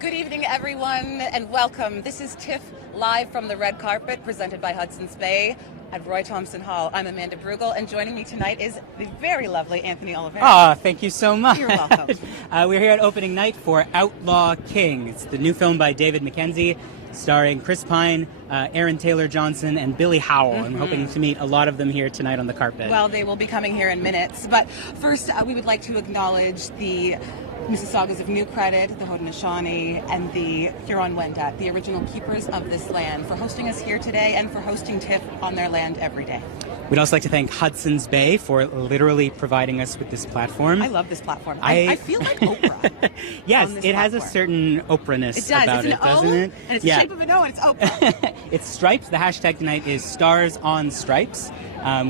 Good evening, everyone, and welcome. This is TIFF live from the red carpet, presented by Hudson's Bay at Roy Thomson Hall. I'm Amanda Brugel, and joining me tonight is the very lovely Anthony Oliveira. Ah, thank you so much. You're welcome. We're here at opening night for Outlaw King. It's the new film by David Mackenzie, starring Chris Pine, Aaron Taylor Johnson, and Billy Howell. I'm hoping to meet a lot of them here tonight on the carpet. Well, they will be coming here in minutes, but first we would like to acknowledge the Mississaugas of New Credit, the Haudenosaunee, and the Huron-Wendat, the original keepers of this land, for hosting us here today and for hosting TIFF on their land every day. We'd also like to thank Hudson's Bay for literally providing us with this platform. I love this platform. I feel like Oprah. Yes, it has a certain Oprah-ness about it, doesn't it? And it's the shape of an O, and it's Oprah. It's stripes. The hashtag tonight is Stars on Stripes,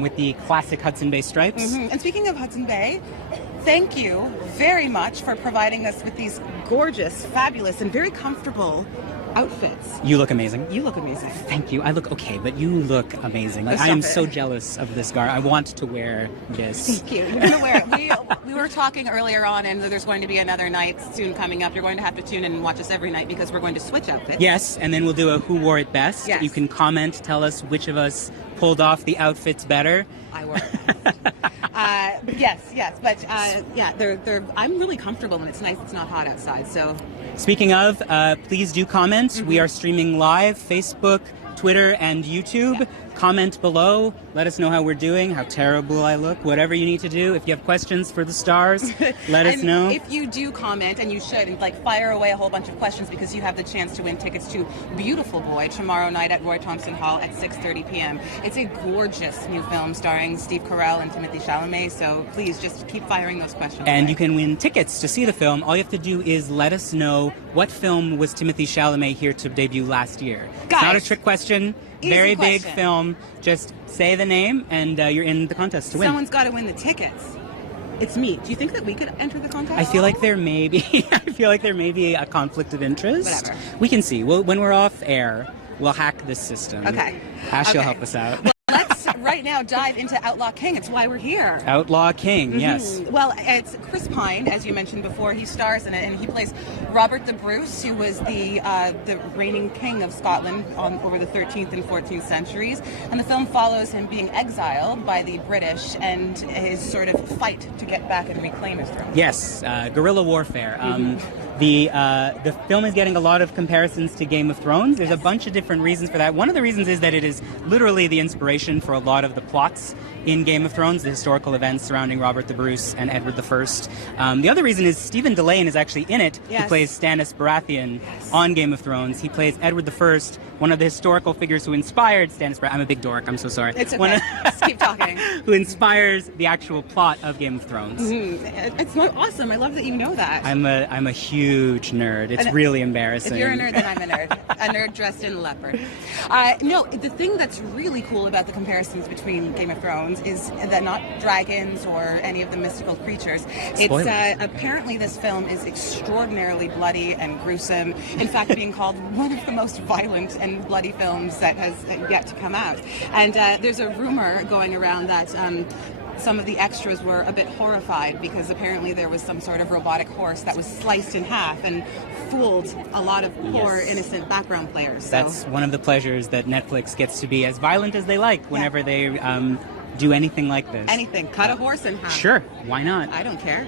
with the classic Hudson Bay stripes. And speaking of Hudson Bay, thank you very much for providing us with these gorgeous, fabulous, and very comfortable outfits. You look amazing. You look amazing. Thank you. I look okay, but you look amazing. Like, I am so jealous of this garb. I want to wear this. Thank you. You're going to wear it. We were talking earlier on, and there's going to be another night soon coming up. You're going to have to tune in and watch us every night because we're going to switch outfits. Yes, and then we'll do a Who Wore It Best. Yes. You can comment, tell us which of us pulled off the outfits better. I wore it. Yes, but yeah, I'm really comfortable, and it's nice. It's not hot outside, so. Speaking of, please do comment. We are streaming live, Facebook, Twitter, and YouTube. Yeah. Comment below. Let us know how we're doing, how terrible I look, whatever you need to do. If you have questions for the stars, let us know. If you do comment, and you should, and fire away a whole bunch of questions, because you have the chance to win tickets to Beautiful Boy tomorrow night at Roy Thomson Hall at 6:30 p.m. It's a gorgeous new film starring Steve Carell and Timothée Chalamet, so please just keep firing those questions. And you can win tickets to see the film. All you have to do is let us know what film was Timothée Chalamet here to debut last year. Guys, it's not a trick question. Very big question. film. Just say the name, and you're in the contest to win. Someone's got to win the tickets. It's me. Do you think that we could enter the contest? I feel like there may be. I feel like there may be a conflict of interest. Whatever. We can see. When we're off air, we'll hack this system. Okay. Ash will help us out. Well, let's right now dive into Outlaw King. It's why we're here. Outlaw King, yes. Well, it's Chris Pine, as you mentioned before. He stars in it, and he plays Robert the Bruce, who was the reigning king of Scotland over the 13th and 14th centuries. And the film follows him being exiled by the British and his sort of fight to get back and reclaim his throne. Yes, guerrilla warfare. The film is getting a lot of comparisons to Game of Thrones. There's a bunch of different reasons for that. One of the reasons is that it is literally the inspiration for a lot of the plots in Game of Thrones, the historical events surrounding Robert the Bruce and Edward I. The other reason is Stephen Delane is actually in it. Yes. He plays Stannis Baratheon on Game of Thrones. He plays Edward I, one of the historical figures who inspired Stannis Baratheon. I'm a big dork, I'm so sorry. It's okay. Just keep talking. Who inspires the actual plot of Game of Thrones. It's not awesome. I love that you know that. I'm a huge nerd. It's really embarrassing. If you're a nerd, then I'm a nerd. A nerd dressed in leopard. No, the thing that's really cool about the comparisons between Game of Thrones is that not dragons or any of the mystical creatures. Spoilers. It's apparently this film is extraordinarily bloody and gruesome. In fact, being called one of the most violent and bloody films that has yet to come out. And there's a rumor going around that some of the extras were a bit horrified because apparently there was some sort of robotic horse that was sliced in half and fooled a lot of poor, innocent background players. So. That's one of the pleasures that Netflix gets to be as violent as they like whenever they do anything like this. Anything. Cut a horse in half. Sure. Why not? I don't care.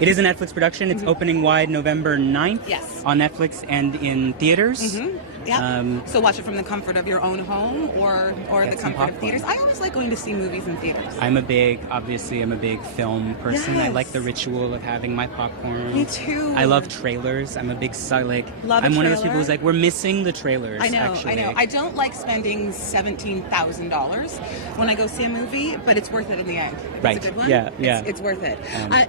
It is a Netflix production. It's opening wide November 9th on Netflix and in theaters. Yeah. So watch it from the comfort of your own home or the comfort of theaters. I always like going to see movies in theaters. I'm a big film person. Yes. I like the ritual of having my popcorn. Me too. I love trailers. I'm a big I'm one of those people who's like, we're missing the trailers. I know. Actually. I don't like spending $17,000 when I go see a movie, but it's worth it in the end. Right. It's a good one. Yeah. It's worth it.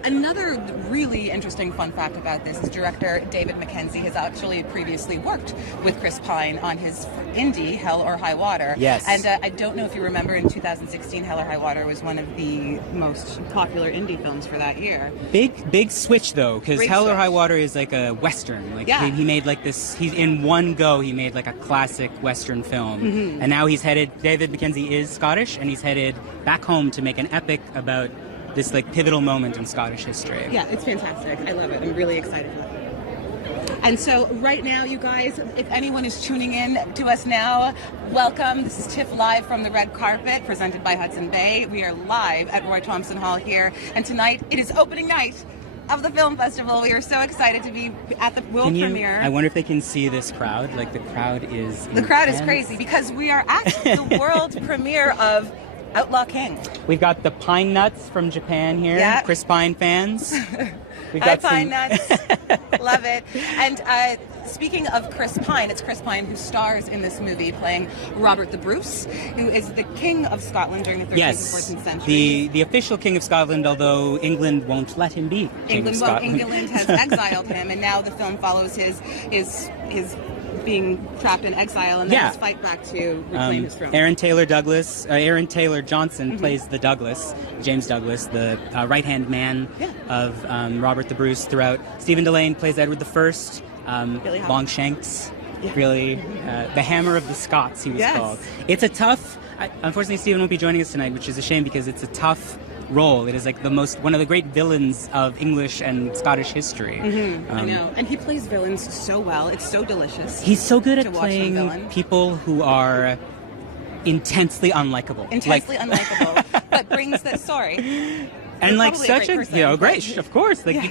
Another really interesting fun fact about this is director David Mackenzie has actually previously worked with Chris Pine on his indie Hell or High Water. Yes. And I don't know if you remember, in 2016, Hell or High Water was one of the most popular indie films for that year. Big switch though, because Hell or High Water is like a western. Like he made like this. He's in one go. He made like a classic western film, and now he's headed. David Mackenzie is Scottish, and he's headed back home to make an epic about this like pivotal moment in Scottish history. Yeah, it's fantastic. I love it. I'm really excited for that. And so right now, you guys, if anyone is tuning in to us now, welcome. This is TIFF Live from the Red Carpet, presented by Hudson Bay. We are live at Roy Thompson Hall here, and tonight it is opening night of the film festival. We are so excited to be at the world premiere. I wonder if they can see this crowd. Like, the crowd is The crowd is crazy because we are at the world premiere of Outlaw King. We've got the Pine Nuts from Japan here. Yeah. Chris Pine fans. We've Hi, got Pine Nuts. Love it. And speaking of Chris Pine, it's Chris Pine who stars in this movie playing Robert the Bruce, who is the King of Scotland during the 13th and 14th century. The official King of Scotland, although England won't let him be King of Scotland. England has exiled him, and now the film follows his being trapped in exile and then his fight back to reclaim his throne. Aaron Taylor Johnson plays the Douglas, James Douglas, the right-hand man of Robert the Bruce throughout. Stephen Delane plays Edward I, Longshanks, really the Hammer of the Scots, he was called. It's a tough, unfortunately Stephen won't be joining us tonight, which is a shame because it's a tough role. It is like one of the great villains of English and Scottish history. I know, and he plays villains so well. It's so delicious. He's so good at playing people who are intensely unlikable. Unlikable, but brings that story. And like such a great, of course. Like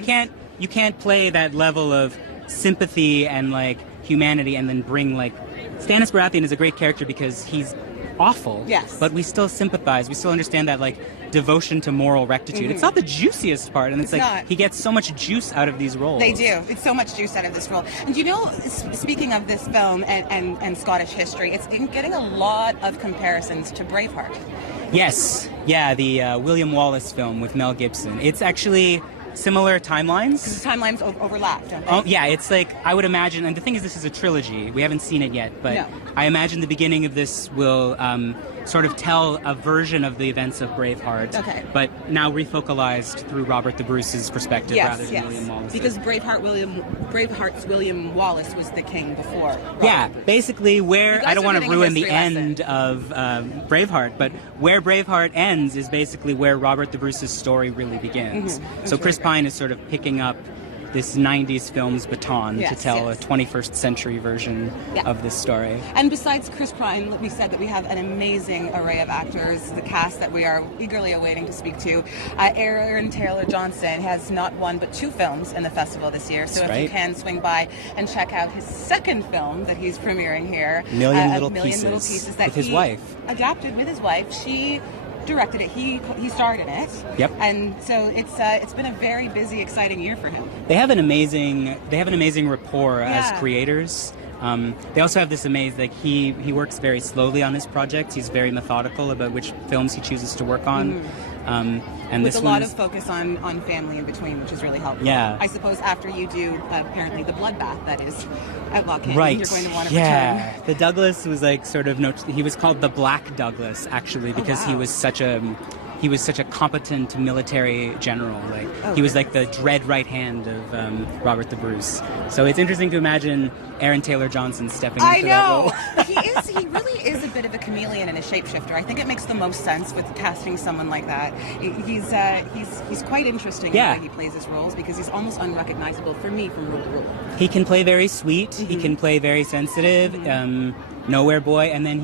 you can't play that level of sympathy and like humanity and then bring like Stannis Baratheon is a great character because he's awful. Yes. But we still sympathize. We still understand that like devotion to moral rectitude. It's not the juiciest part, and it's like not. He gets so much juice out of these roles. They do. It's so much juice out of this role. And you know, speaking of this film and Scottish history, it's getting a lot of comparisons to Braveheart. Yes. Yeah, the William Wallace film with Mel Gibson. It's actually similar timelines. The timelines overlap, don't they? Oh, yeah, it's like, I would imagine, and the thing is this is a trilogy. We haven't seen it yet, but I imagine the beginning of this will sort of tell a version of the events of Braveheart, but now refocalized through Robert the Bruce's perspective rather than William Wallace. Because Braveheart's William Wallace was the king before Robert basically where, I don't want to ruin the end of Braveheart, but where Braveheart ends is basically where Robert the Bruce's story really begins. So Chris Pine is sort of picking up this 90s film's baton to tell a 21st century version of this story. And besides Chris Pine, we said that we have an amazing array of actors, the cast that we are eagerly awaiting to speak to. Aaron Taylor Johnson has not one but 2 films in the festival this year, so if you can swing by and check out his second film that he's premiering here, Million Little Pieces, that with his wife. Adapted with his wife. She directed it. He starred in it. Yep. And so it's been a very busy, exciting year for him. They have an amazing rapport as creators. They also have this amazing, he works very slowly on his projects. He's very methodical about which films he chooses to work on. And with a lot of focus on family in between, which is really helpful. Yeah. I suppose after you do apparently the bloodbath that is Outlaw King, right. You're going to want to return. The Douglas was like sort of he was called the Black Douglas actually because he was such a competent military general. He was like the dread right hand of Robert the Bruce. So it's interesting to imagine Aaron Taylor Johnson stepping into that role. He really is a bit of a chameleon and a shapeshifter. I think it makes the most sense with casting someone like that. He's quite interesting in the way he plays his roles because he's almost unrecognizable for me from role to role. He can play very sweet. He can play very sensitive. Nowhere boy, and then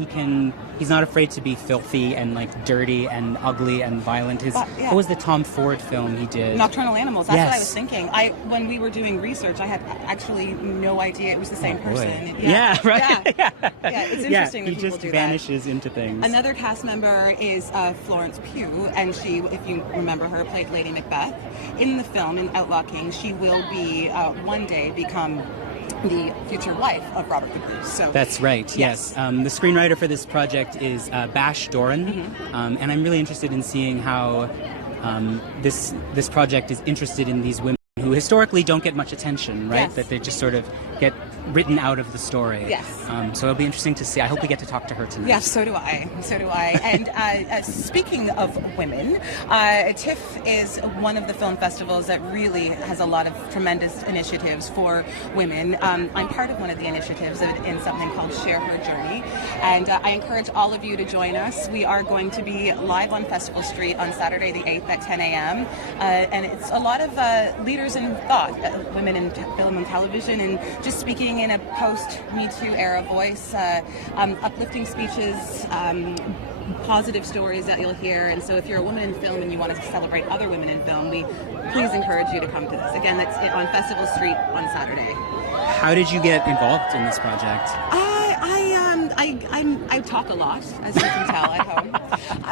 he's not afraid to be filthy and like dirty and ugly and violent. What was the Tom Ford film he did? Nocturnal Animals. That's what I was thinking. When we were doing research, I had actually no idea it was the same person. Yeah, right. Yeah, it's interesting when he people just do vanishes into things. Another cast member is Florence Pugh, and she, if you remember her, played Lady Macbeth. In the film, in Outlaw King, she will be one day become the future wife of Robert the Bruce. So that's right. Yes. The screenwriter for this project is Bathsheba Doran, and I'm really interested in seeing how this project is interested in these women who historically don't get much attention, right? That they just sort of get written out of the story. Yes. So it'll be interesting to see. I hope we get to talk to her tonight. Yes, so do I. And speaking of women, TIFF is one of the film festivals that really has a lot of tremendous initiatives for women. I'm part of one of the initiatives in something called Share Her Journey, and I encourage all of you to join us. We are going to be live on Festival Street on Saturday the 8th at 10 a.m. And it's a lot of leaders in in thought, women in film and television, and just speaking in a post-Me Too era voice, uplifting speeches, positive stories that you'll hear. And so if you're a woman in film and you want to celebrate other women in film, we please encourage you to come to this. Again, that's on Festival Street on Saturday. How did you get involved in this project? I talk a lot, as you can tell at home.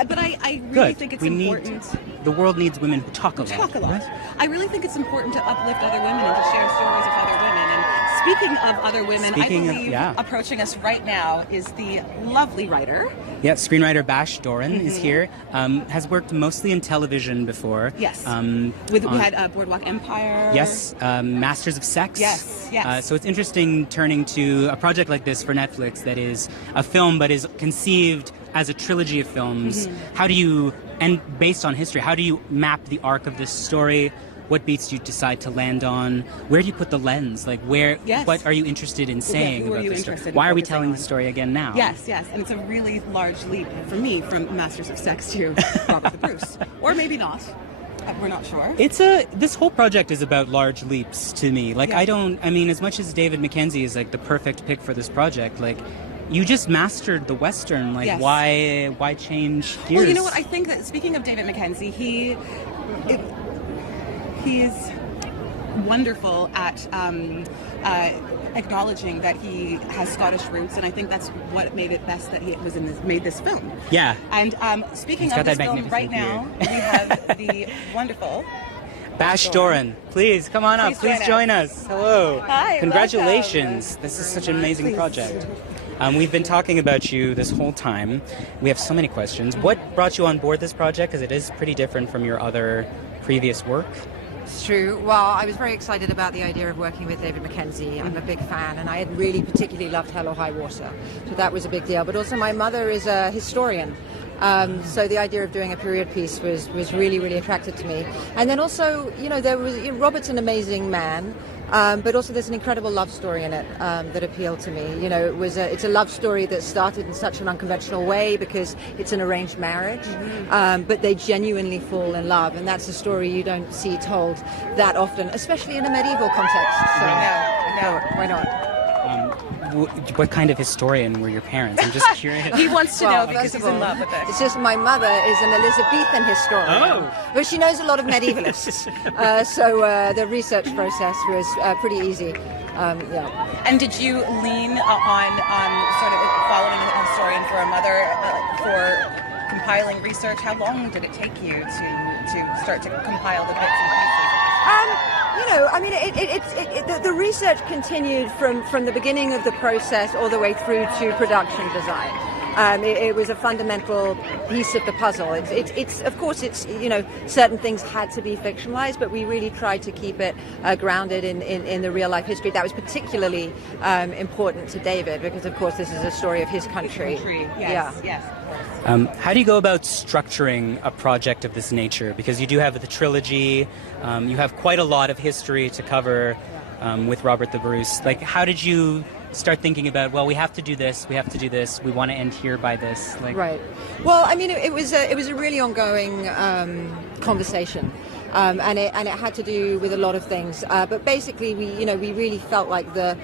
But I really think it's important. The world needs women who talk a lot. Talk a lot. Right? I really think it's important to uplift other women and to share stories of other women. And speaking of other women, I believe approaching us right now is the lovely writer. Yeah, screenwriter Bathsheba Doran is here. Has worked mostly in television before. Yes. We had Boardwalk Empire. Yes. Masters of Sex. Yes. Yes. So it's interesting turning to a project like this for Netflix that is a film but is conceived as a trilogy of films. How do you, and based on history, how do you map the arc of this story? What beats do you decide to land on? Where do you put the lens? Like what are you interested in saying about this story? Why are we telling the story again now? Yes, and it's a really large leap for me from Masters of Sex to Robert the Bruce. Or maybe not. We're not sure. This whole project is about large leaps to me. Like as much as David Mackenzie is like the perfect pick for this project, like you just mastered the Western. Like why change gears? Well, you know what? I think that speaking of David Mackenzie, he's wonderful at acknowledging that he has Scottish roots, and I think that's what made it best that he was made this film. Yeah. And speaking of this film, right now we have the wonderful Bash Doran. Please come on up. Please join us. Hello. Hi. Congratulations. Welcome. This is such an amazing project. We've been talking about you this whole time. We have so many questions. What brought you on board this project? Because it is pretty different from your other previous work. It's true. Well, I was very excited about the idea of working with David Mackenzie. I'm a big fan, and I had really particularly loved Hell or High Water. So that was a big deal. But also my mother is a historian. So the idea of doing a period piece was really, really attractive to me. And then also, Robert's an amazing man. But also there's an incredible love story in it that appealed to me. It's a love story that started in such an unconventional way because it's an arranged marriage, but they genuinely fall in love, and that's a story you don't see told that often, especially in a medieval context. So why not? What kind of historian were your parents? I'm just curious. He wants to know because he's in love with it. It's just my mother is an Elizabethan historian, but she knows a lot of medievalists. So the research process was pretty easy. And did you lean on sort of following a historian for a mother for compiling research? How long did it take you to start to compile the bits and pieces? The research continued from the beginning of the process all the way through to production design. It was a fundamental piece of the puzzle. Of course, certain things had to be fictionalized, but we really tried to keep it grounded in the real life history. That was particularly important to David because, of course, this is a story of his country. Yes, of course. How do you go about structuring a project of this nature? Because you do have the trilogy, you have quite a lot of history to cover with Robert the Bruce. Like, how did you start thinking about, well, we have to do this, we want to end here by this? Right. Well, it was a really ongoing conversation. And it had to do with a lot of things. But basically, we really felt like the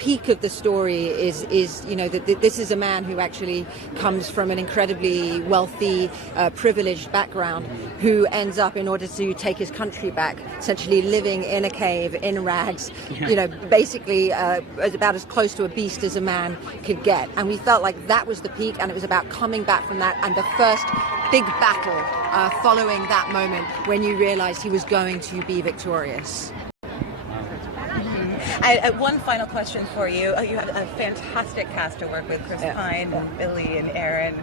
peak of the story is that this is a man who actually comes from an incredibly wealthy, privileged background, who ends up, in order to take his country back, essentially living in a cave in rags, basically about as close to a beast as a man could get. And we felt like that was the peak, and it was about coming back from that, and the first big battle following that moment when you realized he was going to be victorious. One final question for you. You had a fantastic cast to work with, Chris Pine and Billy and Aaron.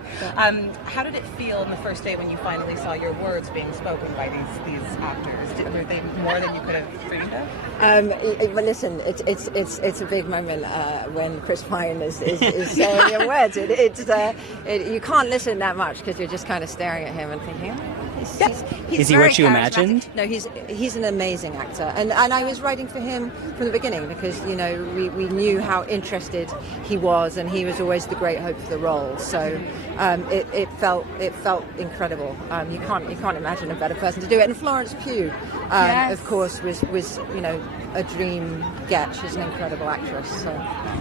How did it feel on the first day when you finally saw your words being spoken by these actors? Were they more than you could have dreamed of? But listen, it's a big moment when Chris Pine is saying your words. You can't listen that much because you're just kind of staring at him and thinking, he's is he what you imagined? No, he's an amazing actor, and I was writing for him from the beginning because we knew how interested he was, and he was always the great hope for the role. So it felt incredible. You can't imagine a better person to do it. And Florence Pugh, of course, was a dream get. She's an incredible actress. So.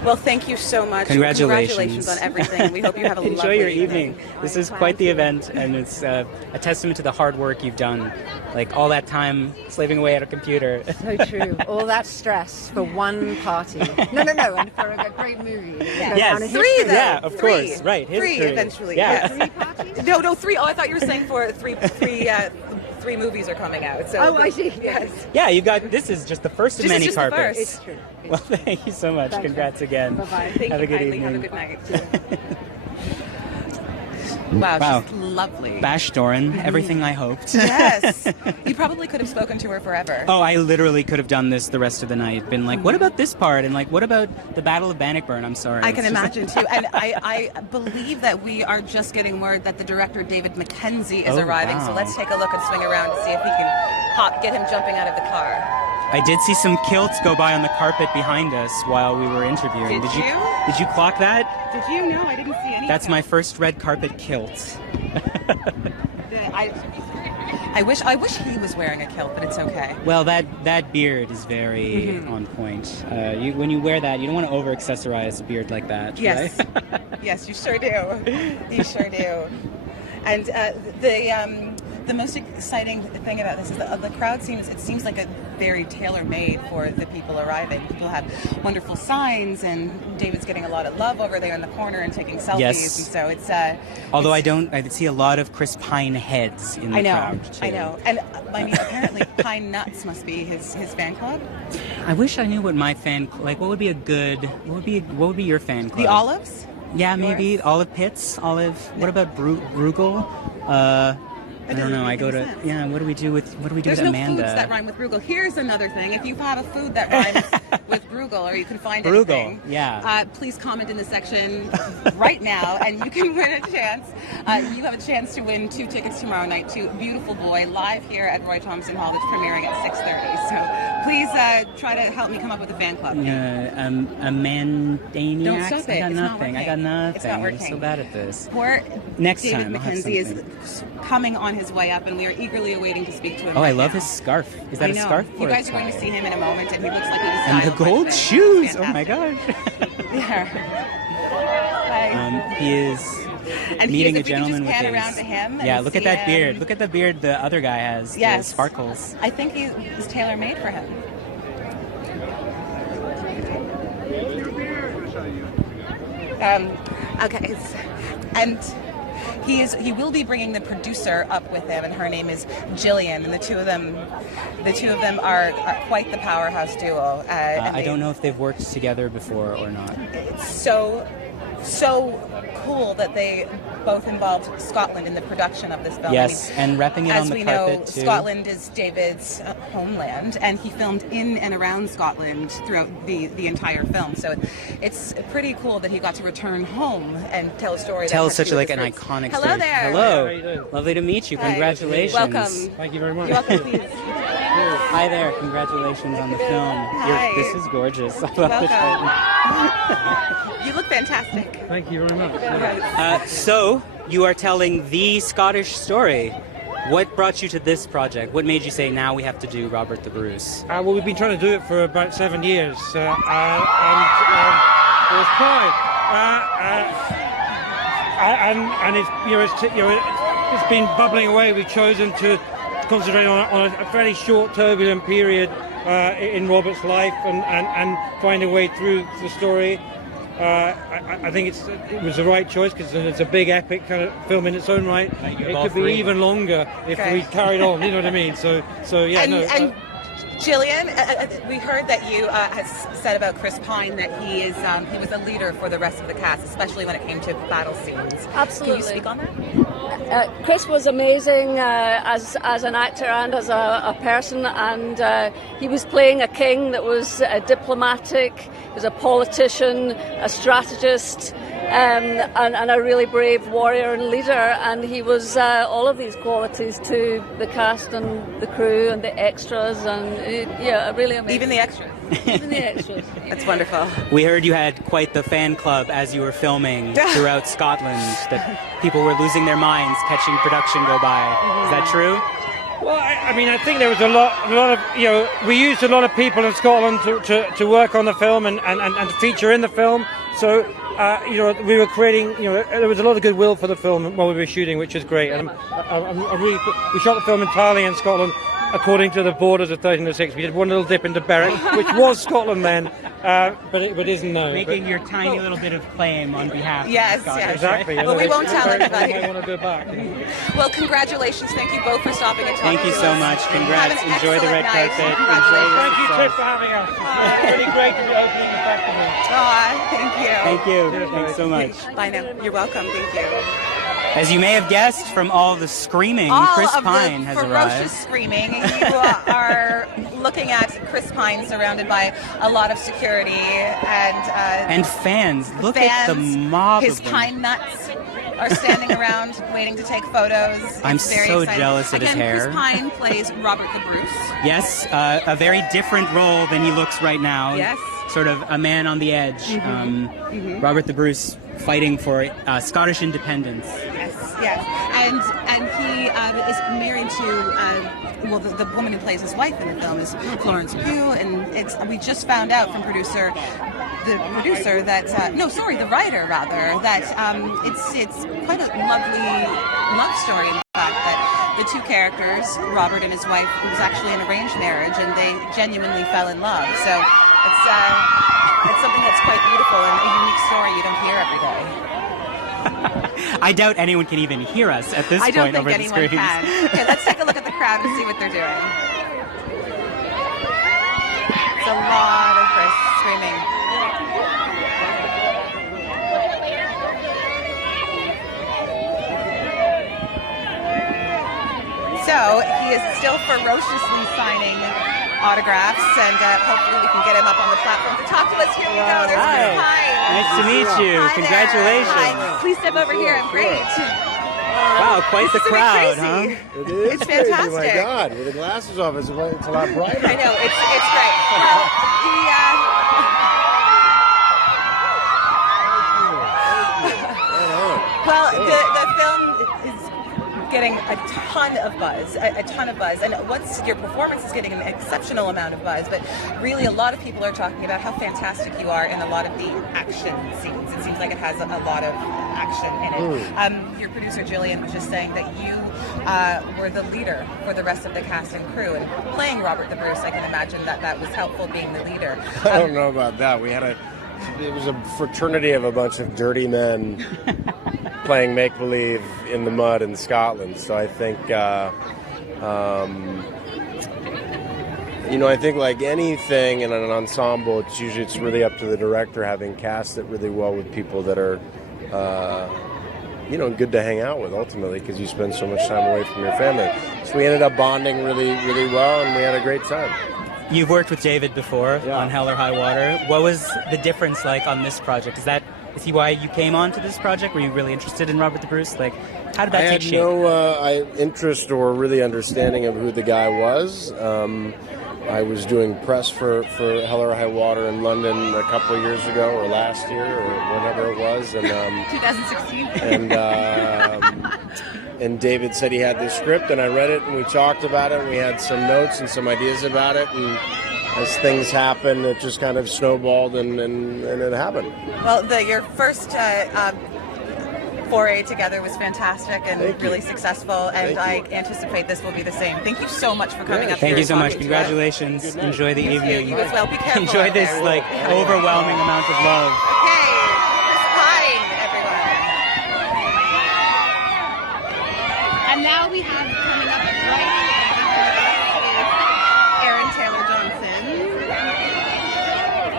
Well, thank you so much. Congratulations on everything. We hope you have a Enjoy lovely your evening. This is quite the event, and it's a testament to the hard work you've done. Like all that time slaving away at a computer. So true. All that stress for one party. No, and for a great movie. Yes. Three, though. Yeah, of course. Right. Three, eventually. Yeah. Three parties? No, three. Oh, I thought you were saying for three movies are coming out. So Oh, I see. Yes. Yeah, you've got, this is just the first of This is many just the carpets. first. It's true. Well, thank you so much. Thanks. Congrats again. Bye-bye. Thank Have you a good kindly. evening. Have a good night. Wow, she's lovely. Bash Doran, everything I hoped. Yes. You probably could have spoken to her forever. Oh, I literally could have done this the rest of the night. Been like, what about this part? And like, what about the Battle of Bannockburn? I'm sorry. I can It's just- imagine too, and I believe that we are just getting word that the director David Mackenzie is Oh, arriving. So wow. let's take a look and swing around to see if we can get him jumping out of the car. I did see some kilts go by on the carpet behind us while we were interviewing. Did you? Did you clock that? Did you? No, I didn't see anything. That's my first red carpet kilt. I wish he was wearing a kilt, but it's okay. Well, that beard is very on point. When you wear that, you don't want to over-accessorize a beard like that. Yes. Right? Yes, you sure do. You sure do. And the most exciting thing about this is that the crowd seems like a very tailor-made for the people arriving. People have wonderful signs, and David's getting a lot of love over there in the corner and taking selfies. Yes. And so it's. Although I see a lot of Chris Pine heads in the crowd too. I know, and I mean, apparently Pine Nuts must be his fan club. I wish I knew what my fan what would be your fan club? The Olives. Yeah, maybe Yours? Olive Pits. What about Bruegel? I don't know. I go to What do we do with There's no Amanda? foods that rhyme with Bruegel. Here's another thing: if you have a food that rhymes with Bruegel, or you can find Bruegel, anything, please comment in the section right now, and you can win a chance. You have a chance to win 2 tickets tomorrow night to Beautiful Boy live here at Roy Thompson Hall. That's premiering at 6:30. So please try to help me come up with a fan club. A Mandaniacs? Don't stop it. I got It's not nothing. I working. got nothing. It's not working. I'm so bad at this. Poor Next David time, I'll have Mackenzie is something. coming on his way up, and we are eagerly awaiting to speak to him. Oh, right I love now. his scarf. Is that I a know. scarf? You or guys a are going to tie? see him in a moment, and he looks like he was And the styled by gold Vince. shoes. Oh my Fantastic. gosh. Yeah. He is And meeting he a is, if we can gentleman just with pan his. around to him and Yeah, look at see that beard. him. Look at the beard the other guy has. Yes. The sparkles. I think he is tailor-made for him. Okay, and he will be bringing the producer up with him, and her name is Jillian, and the two of them are quite the powerhouse duo. I don't know if they've worked together before or not. It's so cool that they both involved Scotland in the production of this film. Yes, and repping it on the carpet As we know, too. Scotland is David's homeland, and he filmed in and around Scotland throughout the entire film. So it's pretty cool that he got to return home and tell a story. Tell that has such to do like with an his roots. iconic Hello story. there. Hello. How you doing? Lovely to meet you. Hi. Congratulations. Welcome. Thank you very much. You're welcome, please. Hi there. Congratulations on the film. Hi. This is gorgeous. I love this Welcome. part. You look fantastic. Thank you very much. So, you are telling the Scottish story. What brought you to this project? What made you say, now we have to do Robert the Bruce? Well, we've been trying to do it for about 7 years, and it was pride. And it's been bubbling away. We've chosen to concentrate on a fairly short, turbulent period in Robert's life and find a way through the story. I think it was the right choice because it's a big epic kind of film in its own right. It could be even longer if we carried on. You know what I mean? So yeah. And Jillian, we heard that you had said about Chris Pine that he was a leader for the rest of the cast, especially when it came to battle scenes. Absolutely. Can you speak on that? Chris was amazing as an actor and as a person, and he was playing a king that was diplomatic, he was a politician, a strategist, and a really brave warrior and leader, and he was all of these qualities to the cast and the crew and the extras, and really amazing. Even the extras. Even the extras. That's wonderful. We heard you had quite the fan club as you were filming throughout Scotland, that people were losing their minds catching production go by. Is that true? Well, I mean, I think there was a lot of, we used a lot of people in Scotland to work on the film and to feature in the film. So, we were creating, there was a lot of goodwill for the film while we were shooting, which is great. And we shot the film entirely in Scotland, according to the borders of 1306. We did one little dip into Berwick, which was Scotland then, but it isn't now. Making your tiny little bit of claim on behalf of the Scottish. Exactly. Well, we won't tell anybody. I want to go back. Well, congratulations. Thank you both for stopping and talking. Thank you so much. Congrats. Have an Enjoy the red excellent carpet. night. Congratulations. Thank you, Tiff, for having us. It's really great to be opening the festival. Thank you. Thank you. Thanks so much. Bye now. You're welcome. Thank you. As you may have guessed from all the screaming, Chris Pine has arrived. Ferocious screaming. You are looking at Chris Pine surrounded by a lot of security and fans. Look fans. at the mob His of them. pine nuts are standing around waiting to take photos. I'm It's very so exciting. jealous of his hair. Chris Pine plays Robert the Bruce. Yes, a very different role than he looks right now. Yes. Sort of a man on the edge. Robert the Bruce fighting for Scottish independence. Yes, and he is married to the woman who plays his wife in the film is Florence Pugh, and we just found out from the writer that it's quite a lovely love story. In fact, that the two characters, Robert and his wife, it was actually an arranged marriage, and they genuinely fell in love. So it's something that's quite beautiful and a unique story you don't hear every day. I doubt anyone can even hear us at this I don't point think over the anyone screens. can. Okay, let's take a look at the crowd and see what they're doing. It's a lot of Chris screaming. So he is still ferociously signing autographs, and hopefully we can get him up on the platform to talk to us. Here we go. There's Chris Pine. Nice to meet you. Hi there. Congratulations. Hi. Please step over here. I'm great. Wow, quite the This is a bit crowd, crazy. huh? It is It's crazy. fantastic. My God, with the glasses off, it's a lot brighter. I know, it's great. Well, the film is getting a ton of buzz, and once your performance is getting an exceptional amount of buzz, but really a lot of people are talking about how fantastic you are in a lot of the action scenes. It seems like it has a lot of action in it. Your producer Jillian was just saying that you were the leader for the rest of the cast and crew, and playing Robert the Bruce, I can imagine that was helpful being the leader. I don't know about that. It was a fraternity of a bunch of dirty men playing make-believe in the mud in Scotland. So I think, I think like anything in an ensemble, it's really up to the director, having cast it really well with people that are, good to hang out with ultimately, because you spend so much time away from your family. So we ended up bonding really, really well, and we had a great time. You've worked with David before on Hell or High Water. What was the difference like on this project? Is he why you came on to this project? Were you really interested in Robert the Bruce? Like, how did that take shape? I had no interest or really understanding of who the guy was. I was doing press for Hell or High Water in London a couple of years ago, or last year, or whenever it was, and 2016. And David said he had this script, and I read it, and we talked about it, and we had some notes and some ideas about it, and as things happen, it just kind of snowballed, and it happened. Well, your first foray together was fantastic and really successful, and I anticipate this will be the same. Thank you so much for coming up here. Thank you so much. and talking to us. Congratulations. Enjoy the evening. You as well. Be careful. Enjoy out this there. overwhelming amount of love. Okay, Chris Pine, everyone. And now we have coming up right Aaron Taylor Johnson.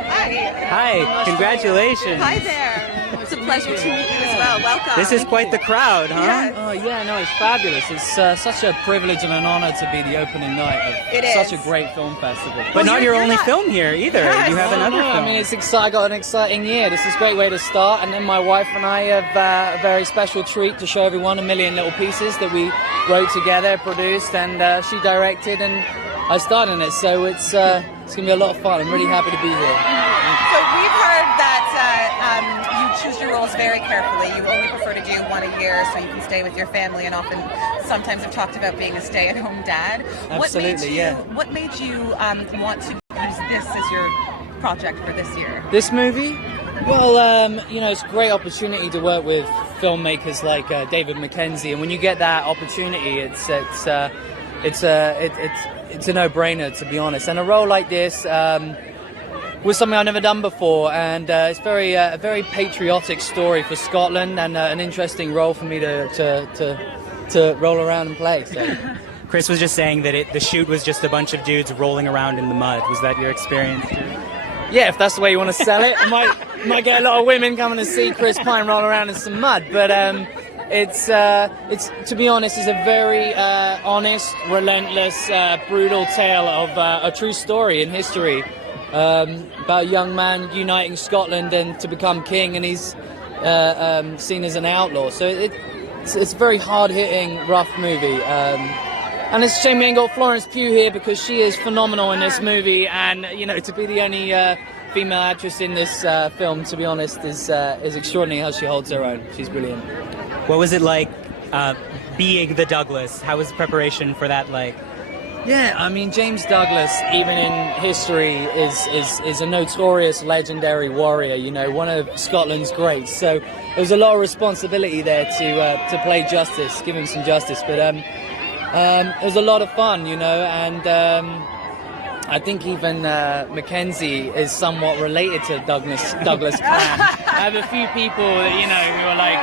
Hi. Hi. Congratulations. Hi there. It's a pleasure to meet you as well. Welcome. This is quite the crowd, huh? Yes. Oh yeah, no, it's fabulous. It's such a privilege and an honor to be the opening night of such a great film festival. But not your only film here either. Yes. You have another film. I mean, it's exciting. I got an exciting year. This is a great way to start. And then my wife and I have a very special treat to show everyone, 1 million little pieces that we wrote together, produced, and she directed, and I starred in it. So it's going to be a lot of fun. I'm really happy to be here. So we've heard that you choose your rules very carefully. You only prefer to do one a year so you can stay with your family, and often sometimes have talked about being a stay-at-home dad. Absolutely, What made you want to use this as your project for this year? This movie? Well, it's a great opportunity to work with filmmakers like David Mackenzie, and when you get that opportunity, it's a no-brainer, to be honest. And a role like this was something I've never done before, and it's a very patriotic story for Scotland, and an interesting role for me to roll around and play. So. Chris was just saying that the shoot was just a bunch of dudes rolling around in the mud. Was that your experience? Yeah, if that's the way you want to sell it, might get a lot of women coming to see Chris Pine roll around in some mud. But it's to be honest, it's a very honest, relentless, brutal tale of a true story in history about a young man uniting Scotland and to become king, and he's seen as an outlaw. So it's a very hard-hitting, rough movie. And it's a shame we ain't got Florence Pugh here, because she is phenomenal in this movie, and to be the only female actress in this film, to be honest, is extraordinary how she holds her own. She's brilliant. What was it like being the Douglas? How was preparation for that like? Yeah, I mean, James Douglas, even in history, is a notorious, legendary warrior. One of Scotland's greats. So there was a lot of responsibility there to play justice, give him some justice, but. It was a lot of fun, and I think even McKenzie is somewhat related to Douglas Clan. I have a few people that, who are like,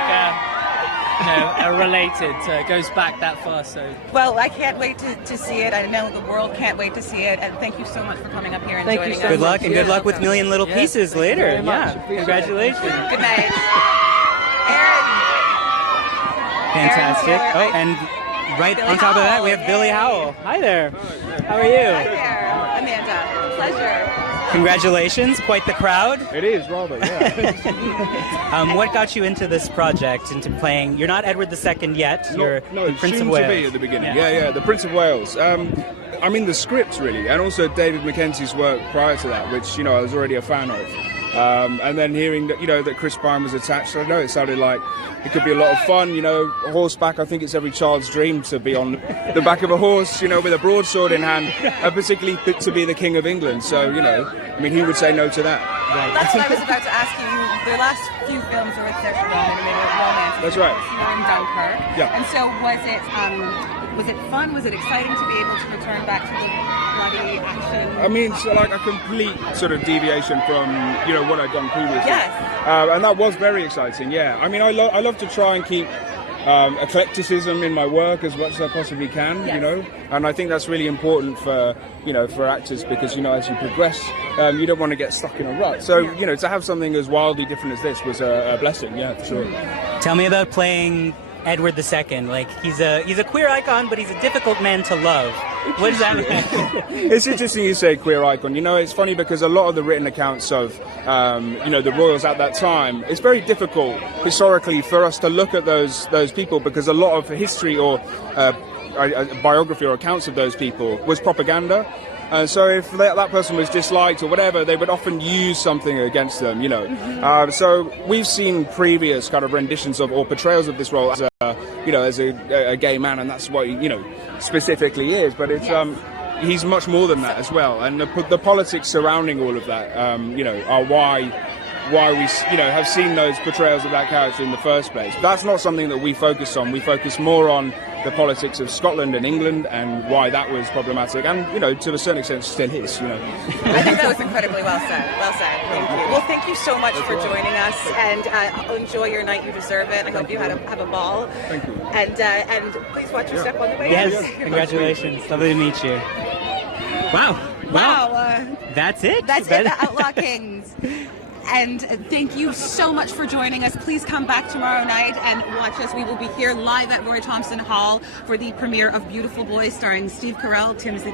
are related. It goes back that far. So. Well, I can't wait to see it. I know the world can't wait to see it. And thank you so much for coming up here and joining us. Good luck, and good luck with Million Little Pieces later. Yeah, congratulations. Good night. Aaron. Fantastic. Aaron, and right Billy on top of that, Howell. we have Billy Yay. Howell. Hi there. How are you? Hi there, Amanda. Pleasure. Congratulations. Quite the crowd. It is, rather, yeah. What got you into this project, into playing? You're not Edward II yet. You're the Prince of Wales. To be at the beginning. Yeah, the Prince of Wales. I mean, the script, really, and also David Mackenzie's work prior to that, which, I was already a fan of. And then hearing that, that Chris Pine was attached, I know it sounded like it could be a lot of fun, horseback. I think it's every child's dream to be on the back of a horse, with a broadsword in hand, and particularly to be the King of England. So, I mean, who would say no to that? Right. That's what I was about to ask you. Their last few films were with Saoirse Ronan, and they were romances. That's right. You were in Dunkirk. Yeah. And so was it fun? Was it exciting to be able to return back to the bloody action? I mean, so like a complete sort of deviation from, what I'd done previously. Yes. And that was very exciting, yeah. I mean, I love to try and keep eclecticism in my work as much as I possibly can, yes. And I think that's really important for, for actors, because, as you progress, you don't want to get stuck in a rut. So, to have something as wildly different as this was a blessing, yeah, for sure. Tell me about playing Edward II. Like, he's a queer icon, but he's a difficult man to love. What does that mean? It's interesting you say queer icon. It's funny because a lot of the written accounts of, the royals at that time, it's very difficult historically for us to look at those people, because a lot of history or biography or accounts of those people was propaganda. And so if that person was disliked or whatever, they would often use something against them, So we've seen previous kind of renditions of or portrayals of this role as a gay man, and that's what he, specifically is. But it's he's much more than that as well. And the politics surrounding all of that, are why we, have seen those portrayals of that character in the first place. That's not something that we focus on. We focus more on the politics of Scotland and England and why that was problematic, and to a certain extent still is. I think that was incredibly well said. Well said. Thank you. Well, thank you so much for joining us, and enjoy your night. You deserve it. I hope you have a ball. Thank you. And please watch your step on the way. Yes, congratulations. Lovely to meet you. Wow. That's it. That's it. The Outlaw Kings. And thank you so much for joining us. Please come back tomorrow night and watch us. We will be here live at Roy Thompson Hall for the premiere of Beautiful Boys, starring Steve Carell, Timothy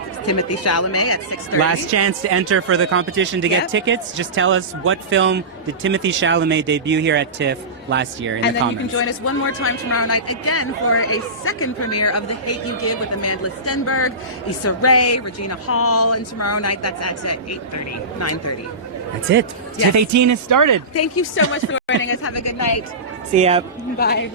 Chalamet at 6:30. Last chance to enter for the competition to get tickets. Just tell us, what film did Timothy Chalamet debut here at TIFF last year in the comments. And then you can join us one more time tomorrow night again for a second premiere of The Hate You Give with Amanda Stenberg, Issa Rae, Regina Hall, and tomorrow night that's at 8:30, 9:30. That's it. Yes. TIFF 18 is started. Thank you so much for joining us. Have a good night. See ya. Bye.